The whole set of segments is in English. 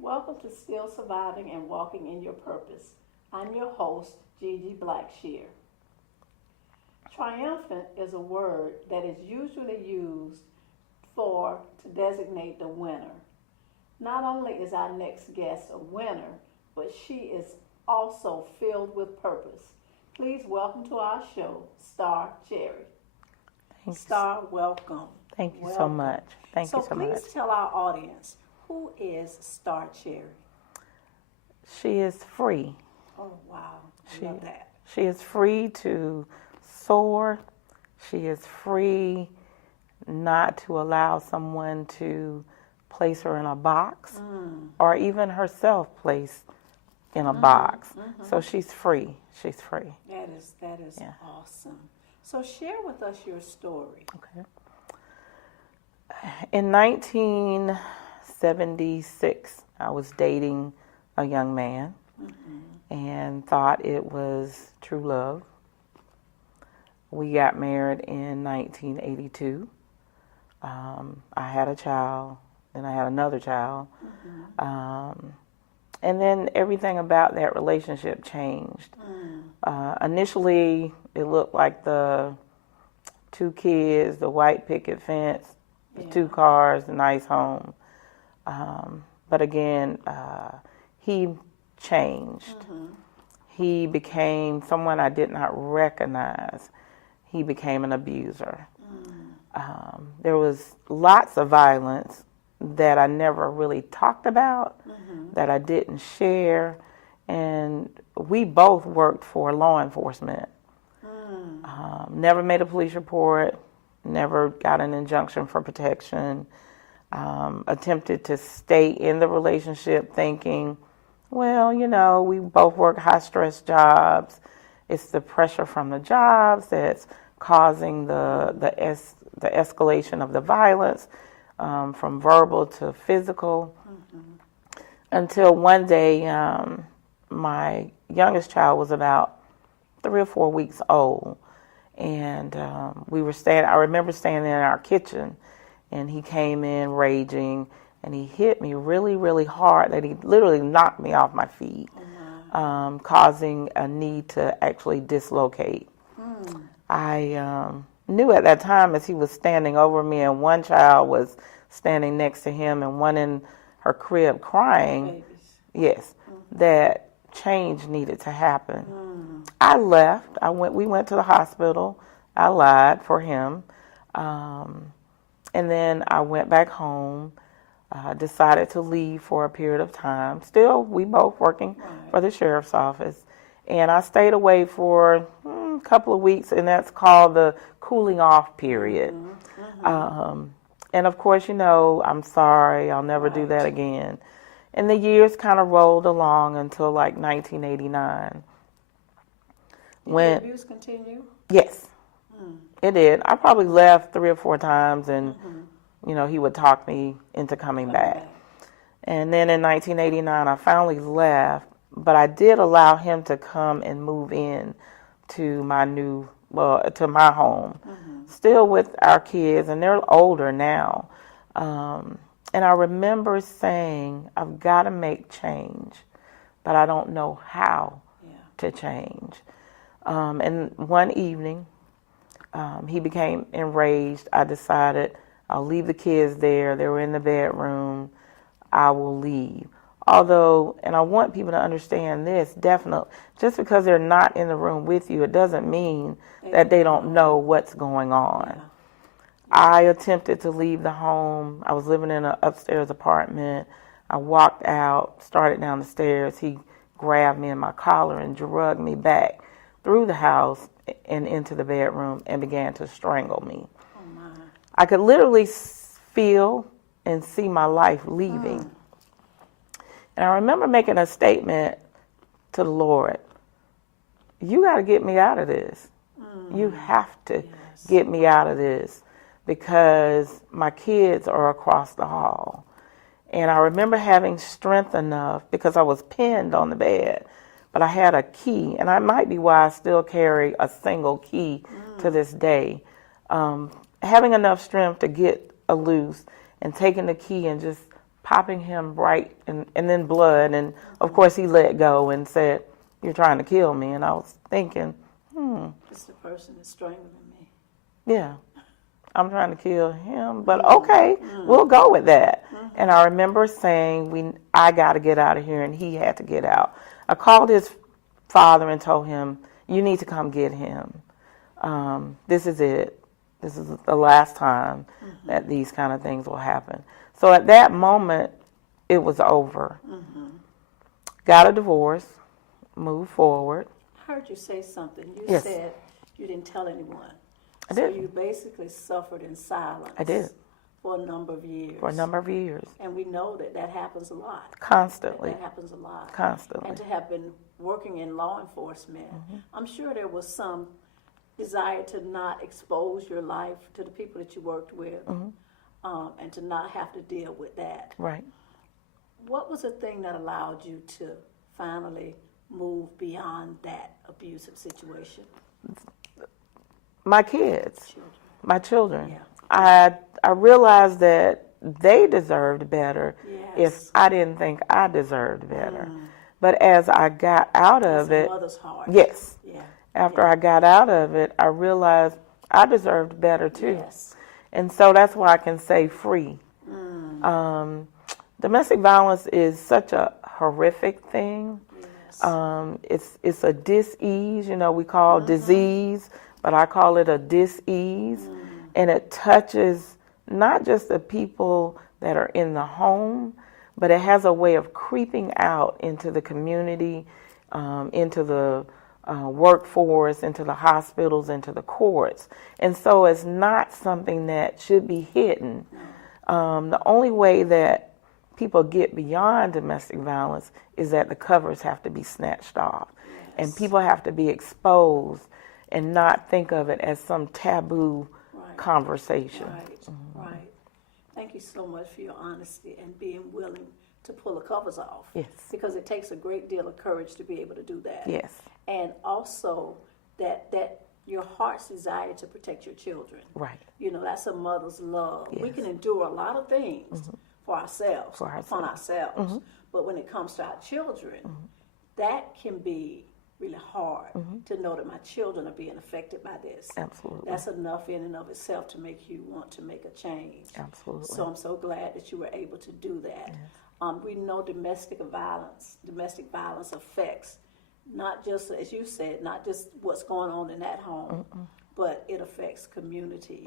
Welcome to Still Surviving and Walking in Your Purpose. I'm your host, Gigi Blackshear. Triumphant is a word that is usually used to designate the winner. Not only is our next guest a winner, but she is also filled with purpose. Please welcome to our show, Starletha Cherry. Thanks. Star, welcome. Thank you so much. Thank you so much. So please tell our audience, who is Starletha Cherry? She is free. Oh, wow. I love that. She is free to soar. She is free not to allow someone to place her in a box or even herself placed in a box. So she's free. She's free. That is awesome. So share with us your story. Okay. In 1976, I was dating a young man and thought it was true love. We got married in 1982. I had a child, then I had another child. And then everything about that relationship changed. Initially, it looked like the 2 kids, the white picket fence, the 2 cars, the nice home. But again, he changed. He became someone I did not recognize. He became an abuser. There was lots of violence that I never really talked about, that I didn't share, and we both worked for law enforcement. Never made a police report, never got an injunction for protection, attempted to stay in the relationship thinking, well, you know, we both work high-stress jobs. It's the pressure from the jobs that's causing the escalation of the violence, from verbal to physical. Until one day, my youngest child was about 3 or 4 weeks old, and I remember standing in our kitchen, and he came in raging, and he hit me really, really hard that he literally knocked me off my feet, causing a knee to actually dislocate. I knew at that time, as he was standing over me and one child was standing next to him and one in her crib crying, that change needed to happen. I left. We went to the hospital. I lied for him. And then I went back home, decided to leave for a period of time. Still, we both working for the sheriff's office. And I stayed away for a couple of weeks, and that's called the cooling off period. And of course, you know, I'm sorry, I'll never do that again. And the years kind of rolled along until like 1989. Did the abuse continue? Yes, it did. I probably left 3 or 4 times, and you know, he would talk me into coming back. And then in 1989, I finally left, but I did allow him to come and move in to my to my home, still with our kids, and they're older now. And I remember saying, I've got to make change, but I don't know how to change. And one evening, he became enraged. I decided I'll leave the kids there. They were in the bedroom. I will leave. Although, and I want people to understand this, definitely, just because they're not in the room with you, it doesn't mean that they don't know what's going on. I attempted to leave the home. I was living in an upstairs apartment. I walked out, started down the stairs. He grabbed me in my collar and dragged me back through the house and into the bedroom and began to strangle me. Oh my. I could literally feel and see my life leaving. And I remember making a statement to the Lord, you got to get me out of this. You have to get me out of this because my kids are across the hall. And I remember having strength enough because I was pinned on the bed, but I had a key, and that might be why I still carry a single key to this day. Having enough strength to get loose and taking the key and just popping him right and then blood. And of course he let go and said, you're trying to kill me. And I was thinking, It's the person that's strangling me. Yeah, I'm trying to kill him, but okay, we'll go with that. And I remember saying, I got to get out of here, and he had to get out. I called his father and told him, you need to come get him. This is it. This is the last time that these kind of things will happen. So at that moment, it was over. Got a divorce, moved forward. I heard you say something. You Yes. said you didn't tell anyone. I So did. you basically suffered in silence. I did. For a number of years. For a number of years. And we know that happens a lot. Constantly. That happens a lot. Constantly. And to have been working in law enforcement, I'm sure there was some desire to not expose your life to the people that you worked with, and to not have to deal with that. Right. What was the thing that allowed you to finally move beyond that abusive situation? My kids. Children. My children. Yeah. I realized that they deserved better Yes. if I didn't think I deserved better. But as I got out of It's a it, mother's heart. yes, Yeah. after I got out of it, I realized I deserved better too. Yes. And so that's why I can say free. Domestic violence is such a horrific thing. Yes. It's a dis-ease, we call disease, but I call it a dis-ease. And it touches not just the people that are in the home, but it has a way of creeping out into the community, into the workforce, into the hospitals, into the courts. And so it's not something that should be hidden. The only way that people get beyond domestic violence is that the covers have to be snatched off. And people have to be exposed and not think of it as some taboo conversation. Right. Thank you so much for your honesty and being willing to pull the covers off. Yes. Because it takes a great deal of courage to be able to do that. Yes. And also that your heart's desire to protect your children. Right. That's a mother's love. We Yes. can endure a lot of things for ourselves, upon ourselves. But when it comes to our children, that can be really hard to know that my children are being affected by this. Absolutely. That's enough in and of itself to make you want to make a change. Absolutely. So I'm so glad that you were able to do that. Yes. We know domestic violence affects not just, as you said, not just what's going on in that home, but it affects communities.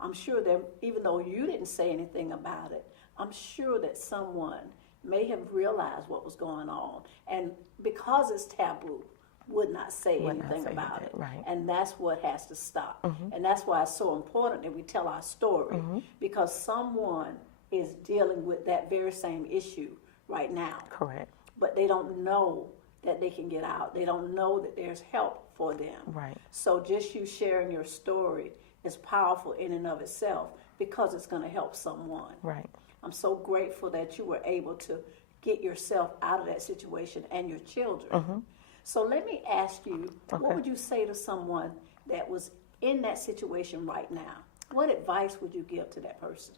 I'm sure that even though you didn't say anything about it, I'm sure that someone may have realized what was going on, and because it's taboo, would not say anything about it. Right. And that's what has to stop. And that's why it's so important that we tell our story, because someone is dealing with that very same issue right now. Correct. But they don't know that they can get out. They don't know that there's help for them. Right. So just you sharing your story is powerful in and of itself because it's going to help someone. Right. I'm so grateful that you were able to get yourself out of that situation and your children. So let me ask you, what would you say to someone that was in that situation right now? What advice would you give to that person?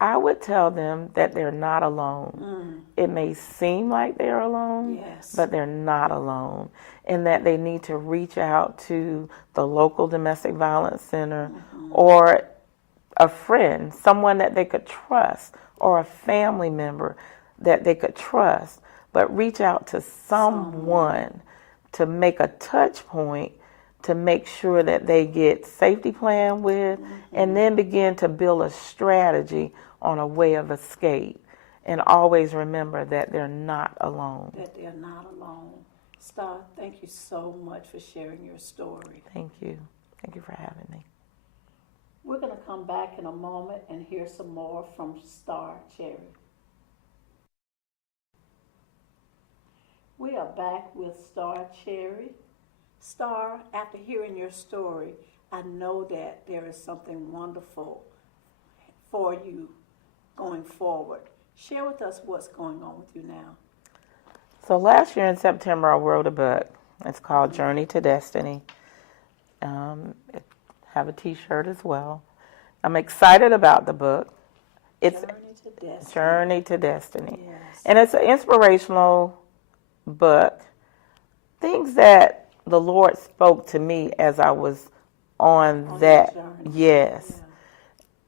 I would tell them that they're not alone. It may seem like they're alone, Yes. but they're not alone. And that they need to reach out to the local domestic violence center or a friend, someone that they could trust, or a family member that they could trust. But reach out to someone to make a touch point to make sure that they get safety plan with, and then begin to build a strategy on a way of escape. and always remember that they're not alone. That they're not alone. Star, thank you so much for sharing your story. Thank you. Thank you for having me. We're going to come back in a moment and hear some more from Star Cherry. We are back with Star Cherry. Star, after hearing your story, I know that there is something wonderful for you going forward. Share with us what's going on with you now. So last year in September, I wrote a book. It's called Journey to Destiny. It have a T-shirt as well. I'm excited about the book. It's Journey to Destiny. Journey to Destiny. Yes. And it's an inspirational book. Things that the Lord spoke to me as I was on that. Yes.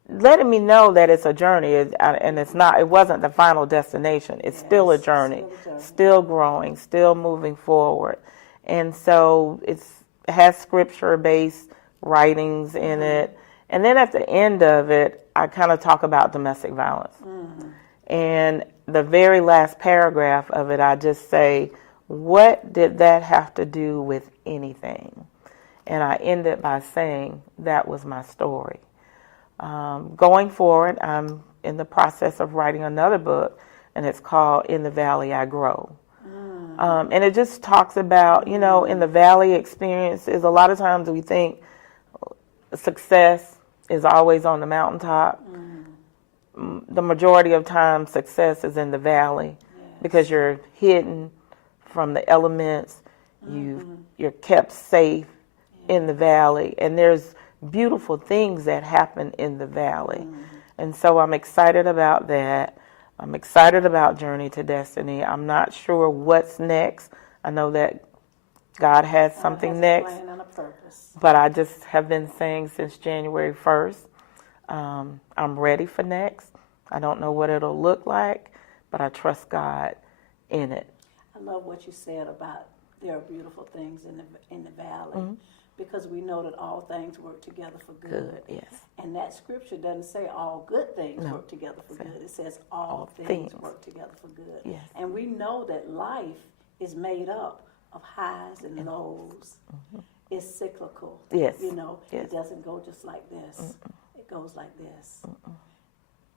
Yeah. Letting me know that it's a journey, and it wasn't the final destination. It's still a journey, still growing, still moving forward. And so it has scripture-based writings in it. And then at the end of it, I kind of talk about domestic violence. And the very last paragraph of it, I just say, what did that have to do with anything? And I ended by saying that was my story. Going forward, I'm in the process of writing another book, and it's called In the Valley I Grow. And it just talks about, in the valley experiences, a lot of times we think success is always on the mountaintop. The majority of time, success is in the valley because you're hidden from the elements. You're kept safe in the valley, and there's beautiful things that happen in the valley. And so I'm excited about that. I'm excited about Journey to Destiny. I'm not sure what's next. I know that God has something next. A plan and a purpose. But I just have been saying since January 1st, I'm ready for next. I don't know what it'll look like, but I trust God in it. I love what you said about there are beautiful things in the valley. Because we know that all things work together for good. Yes. And that scripture doesn't say all good things work together for good. It says all things work together for good. Yes. And we know that life is made up of highs and lows. It's cyclical. Yes. It doesn't go just like this. It goes like this.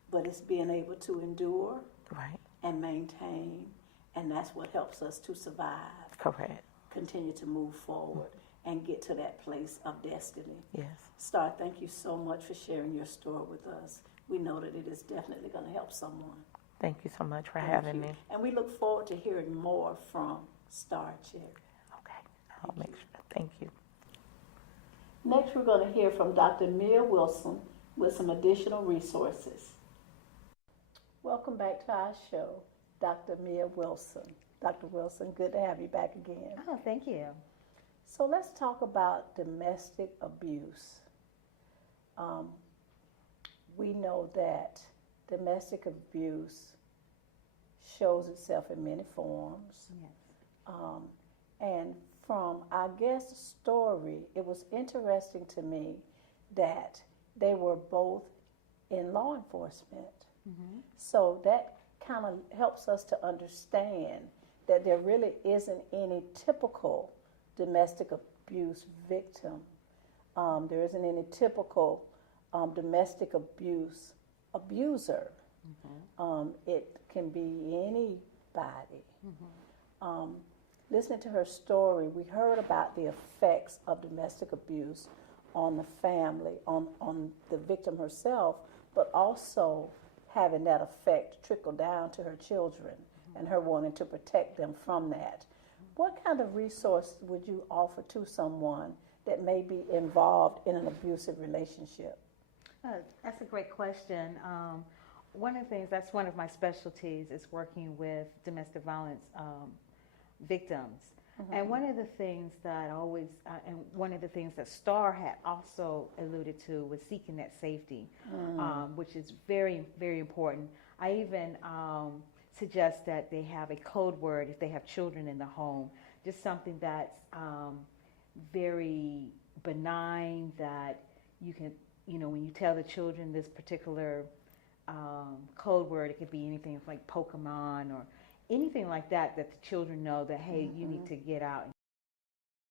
But it's being able to endure and maintain, and that's what helps us to survive. Correct. Continue to move forward. And get to that place of destiny. Yes. Star, thank you so much for sharing your story with us. We know that it is definitely going to help someone. Thank you so much for having me. And we look forward to hearing more from Star Cherry. Okay, I'll make sure. Thank you. Next, we're going to hear from Dr. Mia Wilson with some additional resources. Welcome back to our show, Dr. Mia Wilson. Dr. Wilson, good to have you back again. Oh, thank you. So let's talk about domestic abuse. We know that domestic abuse shows itself in many forms. Yes. And from our guest's story, it was interesting to me that they were both in law enforcement. So that kind of helps us to understand that there really isn't any typical domestic abuse victim. There isn't any typical domestic abuse abuser. It can be anybody. Listening to her story, we heard about the effects of domestic abuse on the family, on the victim herself, but also having that effect trickle down to her children and her wanting to protect them from that. What kind of resource would you offer to someone that may be involved in an abusive relationship? That's a great question. One of the things, that's one of my specialties, is working with domestic violence victims. And one of the things that and one of the things that Star had also alluded to was seeking that safety, which is very, very important. I even suggest that they have a code word if they have children in the home, just something that's very benign, that you can, when you tell the children this particular code word. It could be anything like Pokemon or anything like that, that the children know that, hey, you need to get out